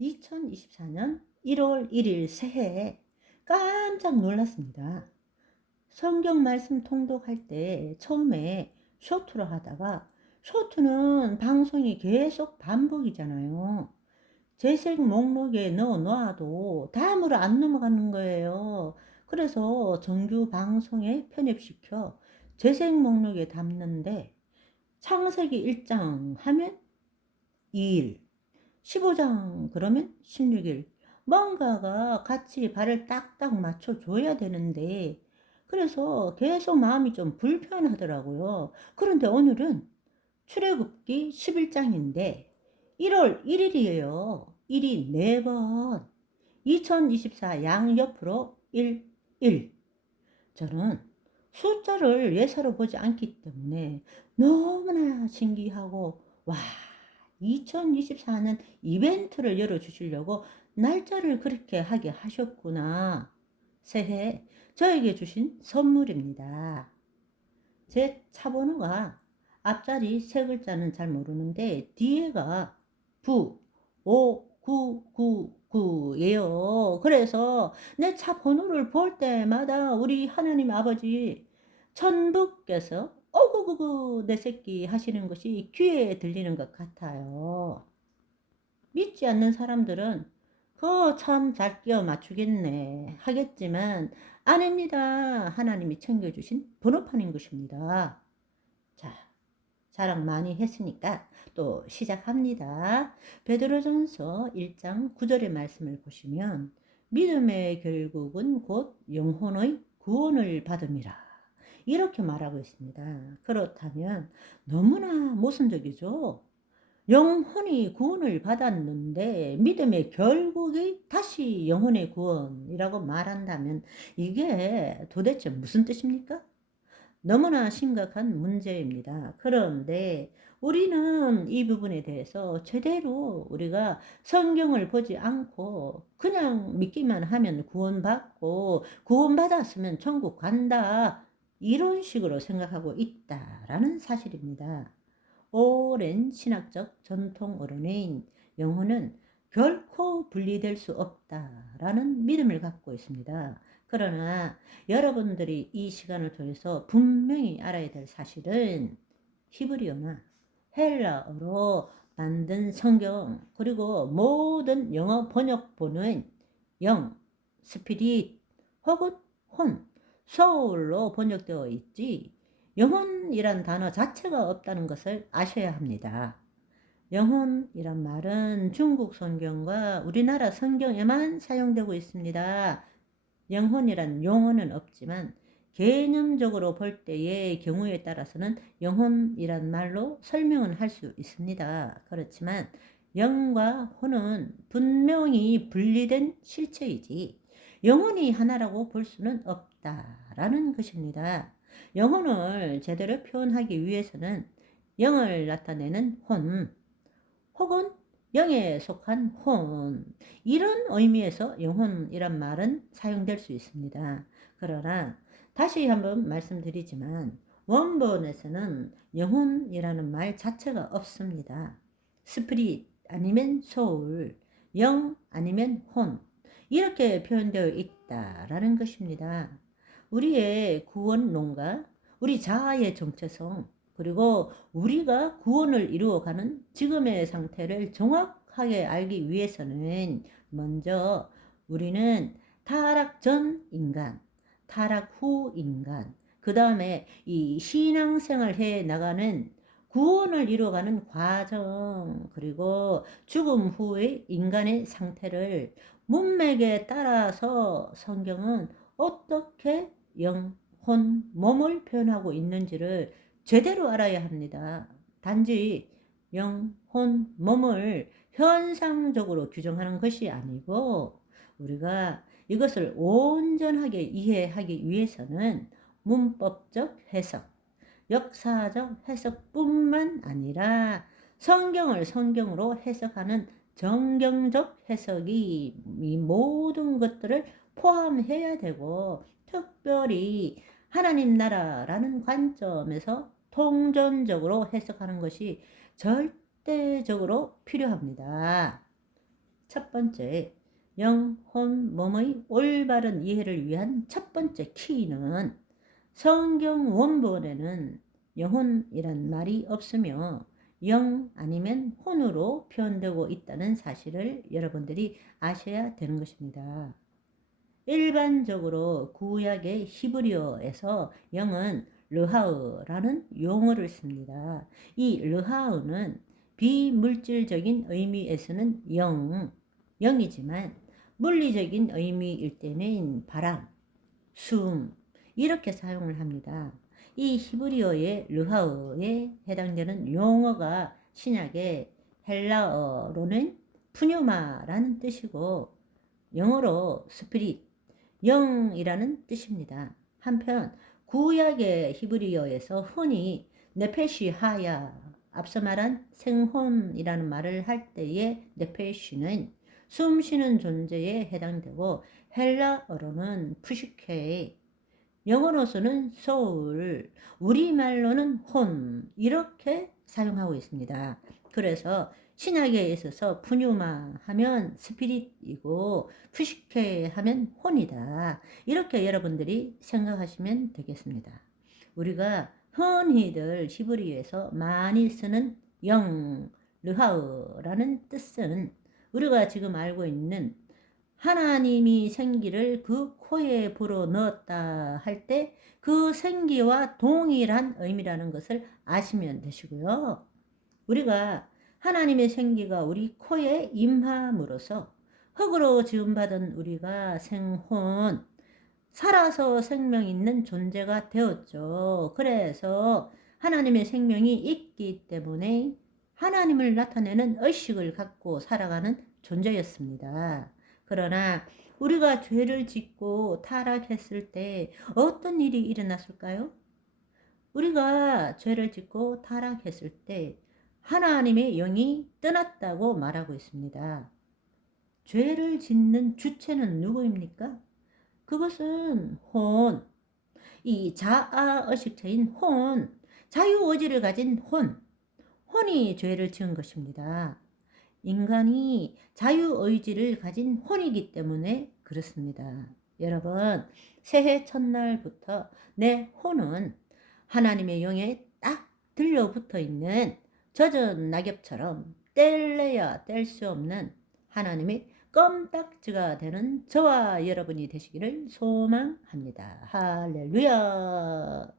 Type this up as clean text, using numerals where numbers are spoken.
2024년 1월 1일 새해에 깜짝 놀랐습니다. 성경 말씀 통독할 때 처음에 쇼트로 하다가 쇼트는 방송이 계속 반복이잖아요. 재생 목록에 넣어 놔도 다음으로 안 넘어가는 거예요. 그래서 정규 방송에 편입시켜 재생 목록에 담는데 창세기 1장 하면 2일, 15장 그러면 16일. 뭔가가 같이 발을 딱딱 맞춰줘야 되는데, 그래서 계속 마음이 좀 불편하더라고요. 그런데 오늘은 출애굽기 11장인데 1월 1일이에요. 1이 4번. 2024 양옆으로 1, 1. 저는 숫자를 예사로 보지 않기 때문에 너무나 신기하고, 와, 2024년 이벤트를 열어주시려고 날짜를 그렇게 하게 하셨구나. 새해 저에게 주신 선물입니다. 제 차번호가 앞자리 세 글자는 잘 모르는데 뒤에가 5999예요. 그래서 내 차 번호를 볼 때마다 우리 하나님 아버지 천부께서 어구구구 내 새끼 하시는 것이 귀에 들리는 것 같아요. 믿지 않는 사람들은 그거 참 잘 끼워 맞추겠네 하겠지만 아닙니다. 하나님이 챙겨주신 번호판인 것입니다. 자, 자랑 많이 했으니까 또 시작합니다. 베드로전서 1장 9절의 말씀을 보시면 믿음의 결국은 곧 영혼의 구원을 받음이라 이렇게 말하고 있습니다. 그렇다면 너무나 모순적이죠. 영혼이 구원을 받았는데 믿음의 결국이 다시 영혼의 구원이라고 말한다면 이게 도대체 무슨 뜻입니까? 너무나 심각한 문제입니다. 그런데 우리는 이 부분에 대해서 제대로 우리가 성경을 보지 않고 그냥 믿기만 하면 구원받고 구원받았으면 천국 간다. 이런 식으로 생각하고 있다라는 사실입니다. 오랜 신학적 전통 어른인 영혼은 결코 분리될 수 없다라는 믿음을 갖고 있습니다. 그러나 여러분들이 이 시간을 통해서 분명히 알아야 될 사실은 히브리어나 헬라어로 만든 성경 그리고 모든 영어 번역본은 영, 스피릿 혹은 혼, 소울로 번역되어 있지 영혼이란 단어 자체가 없다는 것을 아셔야 합니다. 영혼이란 말은 중국 성경과 우리나라 성경에만 사용되고 있습니다. 영혼이란 용어는 없지만 개념적으로 볼 때의 경우에 따라서는 영혼이란 말로 설명은 할 수 있습니다. 그렇지만 영과 혼은 분명히 분리된 실체이지 영혼이 하나라고 볼 수는 없다라는 것입니다. 영혼을 제대로 표현하기 위해서는 영을 나타내는 혼 혹은 영에 속한 혼 이런 의미에서 영혼이란 말은 사용될 수 있습니다. 그러나 다시 한번 말씀드리지만 원본에서는 영혼이라는 말 자체가 없습니다. 스피릿 아니면 소울, 영 아니면 혼 이렇게 표현되어 있다라는 것입니다. 우리의 구원론과 우리 자아의 정체성 그리고 우리가 구원을 이루어가는 지금의 상태를 정확하게 알기 위해서는 먼저 우리는 타락 전 인간, 타락 후 인간, 그 다음에 이 신앙생활 해 나가는 구원을 이루어가는 과정, 그리고 죽음 후의 인간의 상태를 문맥에 따라서 성경은 어떻게 영혼, 몸을 표현하고 있는지를 제대로 알아야 합니다. 단지 영혼, 몸을 현상적으로 규정하는 것이 아니고 우리가 이것을 온전하게 이해하기 위해서는 문법적 해석, 역사적 해석뿐만 아니라 성경을 성경으로 해석하는 정경적 해석이 이 모든 것들을 포함해야 되고 특별히 하나님 나라라는 관점에서 통전적으로 해석하는 것이 절대적으로 필요합니다. 첫 번째, 영혼 몸의 올바른 이해를 위한 첫 번째 키는 성경 원본에는 영혼이란 말이 없으며 영 아니면 혼으로 표현되고 있다는 사실을 여러분들이 아셔야 되는 것입니다. 일반적으로 구약의 히브리어에서 영은 르하으라는 용어를 씁니다. 이 르하으는 비물질적인 의미에서는 영이지만 물리적인 의미일 때는 바람, 숨 이렇게 사용을 합니다. 이 히브리어의 르하으에 해당되는 용어가 신약의 헬라어로는 푸뉴마라는 뜻이고 영어로 스피릿, 영이라는 뜻입니다. 한편 구약의 히브리어에서 흔히 네페시하야, 앞서 말한 생혼이라는 말을 할 때의 네페시는 숨쉬는 존재에 해당되고 헬라어로는 푸시케, 영어로서는 soul, 우리말로는 혼 이렇게 사용하고 있습니다. 그래서 신약에 있어서 푸뉴마 하면 스피릿이고 푸시케 하면 혼이다. 이렇게 여러분들이 생각하시면 되겠습니다. 우리가 흔히들 히브리어에서 많이 쓰는 영, 르하으라는 뜻은 우리가 지금 알고 있는 하나님이 생기를 그 코에 불어 넣었다 할 때 그 생기와 동일한 의미라는 것을 아시면 되시고요. 우리가 하나님의 생기가 우리 코에 임함으로써 흙으로 지음받은 우리가 생혼, 살아서 생명 있는 존재가 되었죠. 그래서 하나님의 생명이 있기 때문에 하나님을 나타내는 의식을 갖고 살아가는 존재였습니다. 그러나 우리가 죄를 짓고 타락했을 때 어떤 일이 일어났을까요? 우리가 죄를 짓고 타락했을 때 하나님의 영이 떠났다고 말하고 있습니다. 죄를 짓는 주체는 누구입니까? 그것은 혼, 이 자아의식체인 혼, 자유의지를 가진 혼이 죄를 지은 것입니다. 인간이 자유의지를 가진 혼이기 때문에 그렇습니다. 여러분, 새해 첫날부터 내 혼은 하나님의 영에 딱 들려붙어 있는 젖은 낙엽처럼 뗄래야 뗄 수 없는 하나님의 껌딱지가 되는 저와 여러분이 되시기를 소망합니다. 할렐루야.